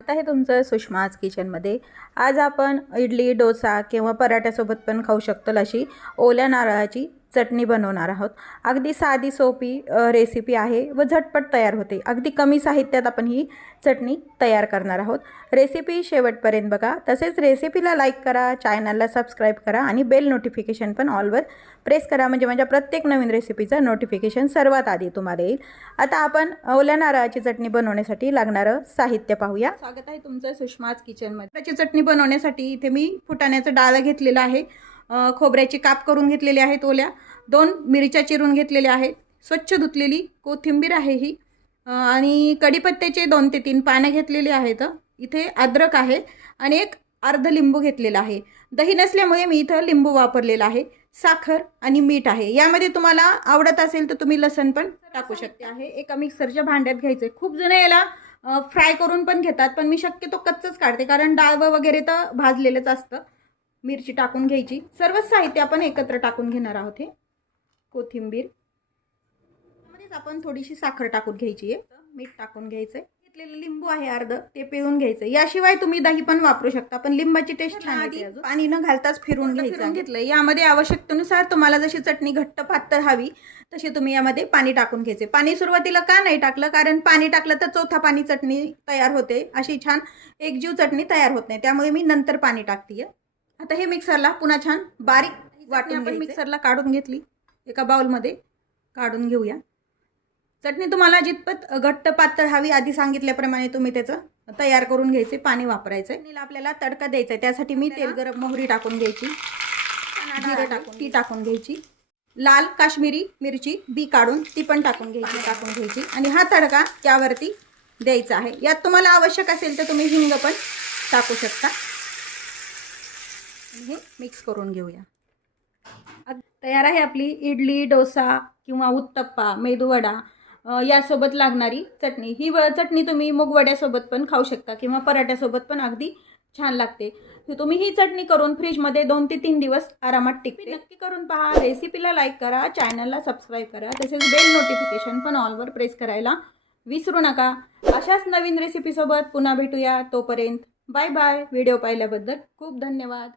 आता हे तुमचं सुषमाज किचनमध्ये आज आपण इडली डोसा किंवा पराठ्यासोबत पण खाऊ शकतो अशी ओल्या नारळाची चटणी बनवणार आहोत। अगदी साधी सोपी रेसिपी आहे व झटपट तयार होते। अगदी कमी साहित्यात आपण ही चटणी तयार करणार आहोत। रेसिपी शेवटपर्यंत बघा। तसेच रेसिपीला लाईक करा, चॅनलला सबस्क्राइब करा आणि बेल नोटिफिकेशन पण ऑलवर प्रेस करा, म्हणजे माझ्या प्रत्येक नवीन रेसिपीचं नोटिफिकेशन सर्वात आधी तुम्हाला येईल। आता आपण ओल्या नारळाची चटणी बनवण्यासाठी लागणारं साहित्य पाहूया। स्वागत आहे तुमचं सुषमाज किचनमध्ये। त्याची चटणी बनवण्यासाठी इथे मी फुटाण्याचं डाळ घेतलेलं आहे, खोबऱ्याची काप करून घेतलेली आहेत ओल्या, 2 मिरच्या चिरून घेतलेल्या आहेत, स्वच्छ धुतलेली कोथिंबीर आहे ही, आणि कढीपत्त्याचे 2 ते 3 पाने घेतलेली आहेत। इथे अद्रक आहे आणि एक अर्ध लिंबू घेतलेला आहे। दही नसल्यामुळे मी इथं लिंबू वापरलेला आहे। साखर आणि मीठ आहे। यामध्ये तुम्हाला आवडत असेल तर तुम्ही लसण पण टाकू शकते आहे। एका मिक्सरच्या भांड्यात घ्यायचे। खूप जण याला फ्राय करून पण घेतात, पण मी शक्यतो कच्चच काढते कारण डाळ वगैरे तर भाजलेलंच असतं। मिरची टाकून घ्यायची। सर्व साहित्य आपण एकत्र टाकून घेणार आहोत। हे कोथिंबीर, त्यामध्येच आपण थोडीशी साखर टाकून घ्यायची आहे, मीठ टाकून घ्यायचंय, घेतलेलं लिंबू आहे अर्ध ते पिळून घ्यायचं। याशिवाय तुम्ही दही पण वापरू शकता, पण लिंबाची टेस्ट छान येते। पाणी न घालताच फिरून घेतलं। यामध्ये आवश्यकतेनुसार तुम्हाला जशी चटणी घट्ट पातळ हवी तशी तुम्ही यामध्ये पाणी टाकून घ्यायचे। पाणी सुरुवातीला का नाही टाकलं, कारण पाणी टाकलं तर चौथा पाणी चटणी तयार होते, अशी छान एकजीव चटणी तयार होत नाही, त्यामुळे मी नंतर पाणी टाकते। आता हे मिक्सरला पुन्हा छान बारीक वाटून आपण मिक्सरला काढून घेतली, एका बाउलमध्ये काढून घेऊया। चटणी तुम्हाला जितपत घट्ट पातळ हवी आधी सांगितल्याप्रमाणे तुम्ही त्याचं तयार करून घ्यायचे, पाणी वापरायचं। चटणीला आपल्याला तडका द्यायचा आहे, त्यासाठी मी तेल गरम, मोहरी टाकून घ्यायची, जिरे टाकून ती टाकून घ्यायची, लाल काश्मीरी मिरची बी काढून ती पण टाकून घ्यायची आणि हा तडका त्यावरती द्यायचा आहे। यात तुम्हाला आवश्यक असेल तर तुम्ही हिंग पण टाकू शकता। हे मिक्स करून घेऊया। तयार आहे आपली इडली, डोसा किंवा उत्तप्पा, मेदूवडा यासोबत लागणारी चटणी। ही चटणी तुम्ही मूगवड्यासोबत पण खाऊ शकता किंवा पराठ्यासोबत पण अगदी छान लागते। तुम्ही ही चटणी करून फ्रीजमध्ये 2 ते 3 दिवस आरामात टिकते। नक्की करून पहा। रेसिपीला लाईक करा, चॅनलला सबस्क्राइब करा, तसेच बेल नोटिफिकेशन पण ऑलवर प्रेस करायला विसरू नका। अशाच नवीन रेसिपीसोबत पुन्हा भेटूया। तोपर्यंत बाय बाय। व्हिडिओ पाहिल्याबद्दल खूप धन्यवाद।